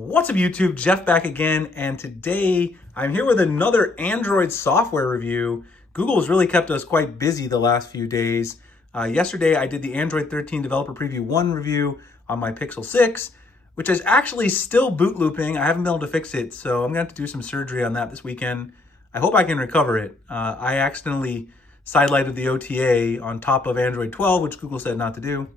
What's up YouTube, Jeff back again, and today I'm here with another Android software review. Google has really kept us quite busy the last few days. Yesterday I did the Android 13 Developer Preview 1 review on my Pixel 6, which is actually still boot looping. I haven't been able to fix it, so I'm gonna have to do some surgery on that this weekend. I hope I can recover it. I accidentally sidelighted the OTA on top of Android 12, which Google said not to do.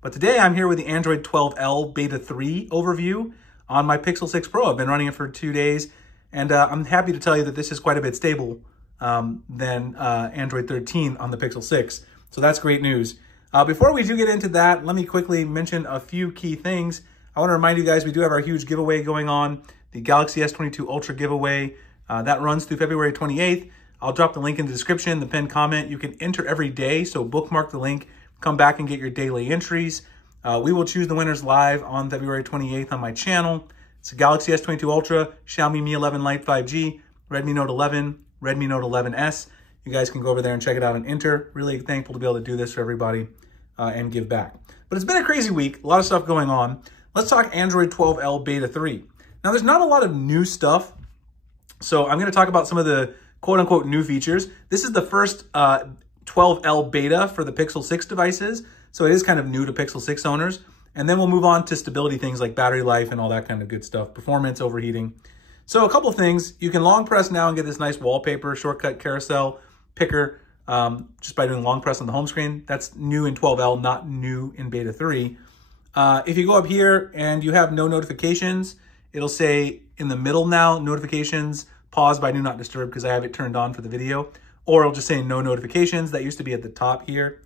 But today I'm here with the Android 12L Beta 3 overview on my Pixel 6 Pro. I've been running it for 2 days, and I'm happy to tell you that this is quite a bit stable than Android 13 on the Pixel 6. So that's great news. Before we do get into that, let me quickly mention a few key things. I want to remind you guys we do have our huge giveaway going on, the Galaxy S22 Ultra giveaway. That runs through February 28th. I'll drop the link in the description, the pinned comment. You can enter every day, so bookmark the link, come back and get your daily entries. We will choose the winners live on February 28th on my channel. It's a Galaxy S22 Ultra, Xiaomi Mi 11 Lite 5G, Redmi Note 11, Redmi Note 11S. You guys can go over there and check it out and enter. Really thankful to be able to do this for everybody and give back. But it's been a crazy week, a lot of stuff going on. Let's talk Android 12L Beta 3. Now, there's not a lot of new stuff, so I'm going to talk about some of the quote-unquote new features. This is the first 12L beta for the Pixel 6 devices, so it is kind of new to Pixel 6 owners. And then we'll move on to stability things like battery life and all that kind of good stuff, performance, overheating. So a couple of things, you can long press now and get this nice wallpaper, shortcut carousel picker just by doing long press on the home screen. That's new in 12L, not new in Beta 3. If you go up here and you have no notifications, it'll say in the middle now, notifications, pause by do not disturb because I have it turned on for the video, or it'll just say no notifications. That used to be at the top here.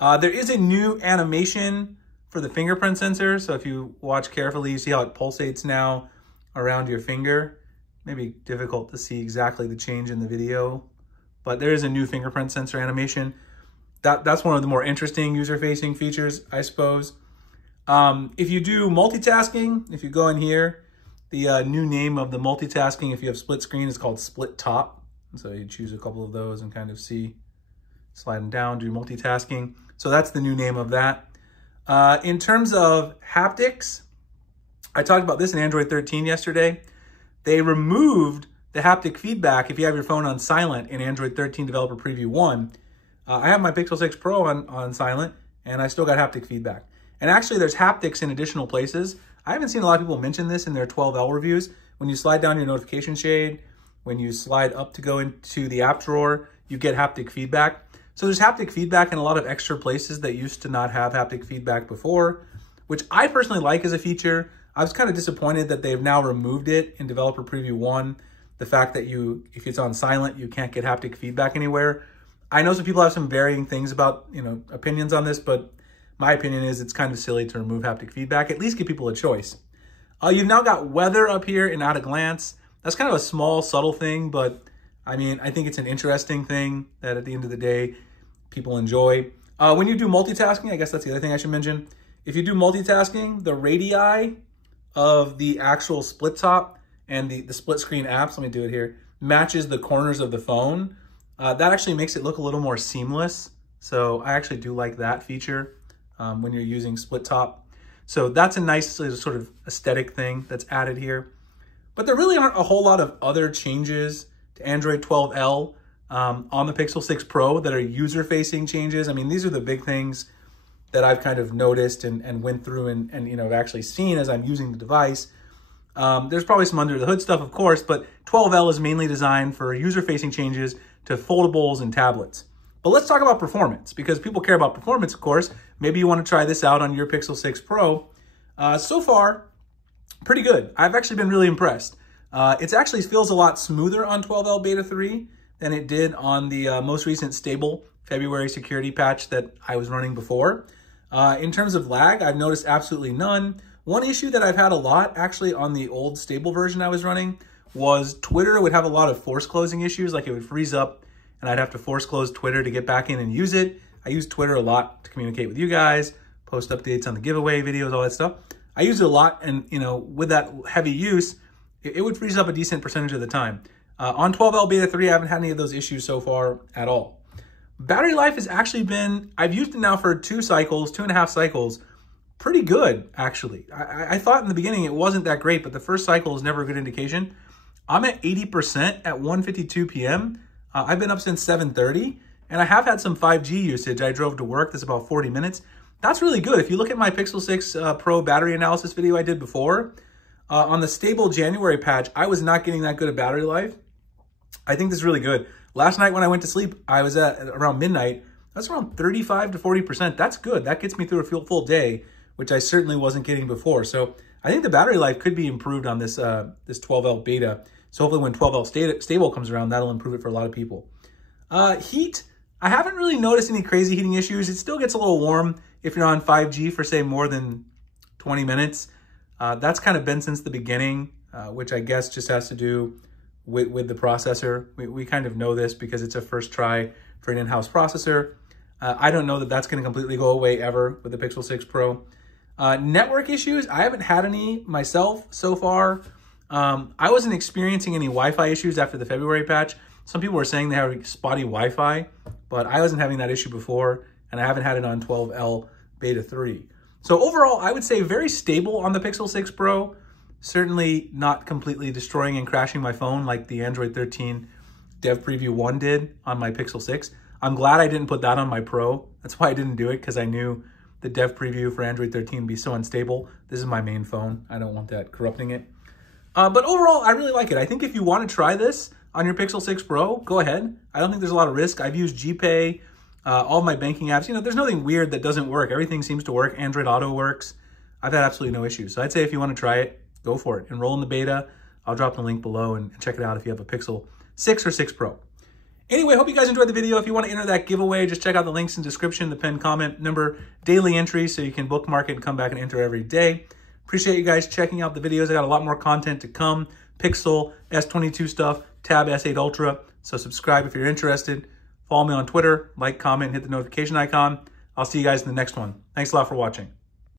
There is a new animation for the fingerprint sensor. So if you watch carefully, you see how it pulsates now around your finger. Maybe difficult to see exactly the change in the video, but there is a new fingerprint sensor animation. That's one of the more interesting user-facing features, I suppose. If you do multitasking, if you go in here, the new name of the multitasking, if you have split screen, is called Split Top. So you choose a couple of those and kind of see, sliding down, do multitasking. So that's the new name of that. In terms of haptics, I talked about this in Android 13 yesterday. They removed the haptic feedback if you have your phone on silent in Android 13 Developer Preview 1. I have my Pixel 6 Pro on silent, and I still got haptic feedback. And actually, there's haptics in additional places. I haven't seen a lot of people mention this in their 12L reviews. When you slide down your notification shade, when you slide up to go into the app drawer, you get haptic feedback. So there's haptic feedback in a lot of extra places that used to not have haptic feedback before, which I personally like as a feature. I was kind of disappointed that they've now removed it in Developer Preview 1. The fact that if it's on silent, you can't get haptic feedback anywhere. I know some people have some varying things about, opinions on this, but my opinion is it's kind of silly to remove haptic feedback. At least give people a choice. You've now got weather up here in at a glance. That's kind of a small, subtle thing, but I mean, I think it's an interesting thing that at the end of the day, people enjoy. When you do multitasking, I guess that's the other thing I should mention. If you do multitasking, the radii of the actual split top and the split screen apps, let me do it here, matches the corners of the phone. That actually makes it look a little more seamless. So I actually do like that feature when you're using split top. So that's a nice sort of aesthetic thing that's added here. But there really aren't a whole lot of other changes to Android 12L on the Pixel 6 Pro that are user-facing changes. I mean, these are the big things that I've kind of noticed and went through and have actually seen as I'm using the device. There's probably some under the hood stuff, of course, but 12L is mainly designed for user-facing changes to foldables and tablets. But let's talk about performance, because people care about performance, of course. Maybe you want to try this out on your Pixel 6 Pro. So far, pretty good. I've actually been really impressed. It actually feels a lot smoother on 12L Beta 3 than it did on the most recent stable February security patch that I was running before. In terms of lag, I've noticed absolutely none. One issue that I've had a lot actually on the old stable version I was running was Twitter would have a lot of force closing issues, like it would freeze up and I'd have to force close Twitter to get back in and use it. I use Twitter a lot to communicate with you guys, post updates on the giveaway videos, all that stuff. I use it a lot, and with that heavy use, it would freeze up a decent percentage of the time. On 12L Beta 3, I haven't had any of those issues so far at all. Battery life has actually been, I've used it now for 2.5 cycles, pretty good, actually. I thought in the beginning it wasn't that great, but the first cycle is never a good indication. I'm at 80% at 1:52 p.m. I've been up since 7:30, and I have had some 5G usage. I drove to work. That's about 40 minutes. That's really good. If you look at my Pixel 6 Pro battery analysis video I did before, on the stable January patch, I was not getting that good of battery life. I think this is really good. Last night when I went to sleep, I was at around midnight. That's around 35 to 40%. That's good. That gets me through a full day, which I certainly wasn't getting before. So I think the battery life could be improved on this this 12L beta. So hopefully when 12L stable comes around, that'll improve it for a lot of people. Heat, I haven't really noticed any crazy heating issues. It still gets a little warm if you're on 5G for, say, more than 20 minutes. That's kind of been since the beginning, which I guess just has to do with the processor. We kind of know this because it's a first try for an in-house processor. I don't know that that's going to completely go away ever with the Pixel 6 Pro. Network issues, I haven't had any myself so far. I wasn't experiencing any Wi-Fi issues after the February patch. Some people were saying they have spotty Wi-Fi, but I wasn't having that issue before, and I haven't had it on 12L Beta 3. So overall, I would say very stable on the Pixel 6 Pro. Certainly not completely destroying and crashing my phone like the Android 13 Dev Preview 1 did on my Pixel 6. I'm glad I didn't put that on my Pro. That's why I didn't do it, because I knew the Dev Preview for Android 13 would be so unstable. This is my main phone. I don't want that corrupting it. But overall, I really like it. I think if you want to try this on your Pixel 6 Pro, go ahead. I don't think there's a lot of risk. I've used GPay, all of my banking apps. You know, there's nothing weird that doesn't work. Everything seems to work. Android Auto works. I've had absolutely no issues. So I'd say if you want to try it, go for it. Enroll in the beta. I'll drop the link below and check it out if you have a Pixel 6 or 6 Pro. Anyway, hope you guys enjoyed the video. If you want to enter that giveaway, just check out the links in the description, the pinned comment number, daily entries, so you can bookmark it and come back and enter every day. Appreciate you guys checking out the videos. I got a lot more content to come. Pixel, S22 stuff, Tab S8 Ultra. So subscribe if you're interested. Follow me on Twitter, like, comment, hit the notification icon. I'll see you guys in the next one. Thanks a lot for watching.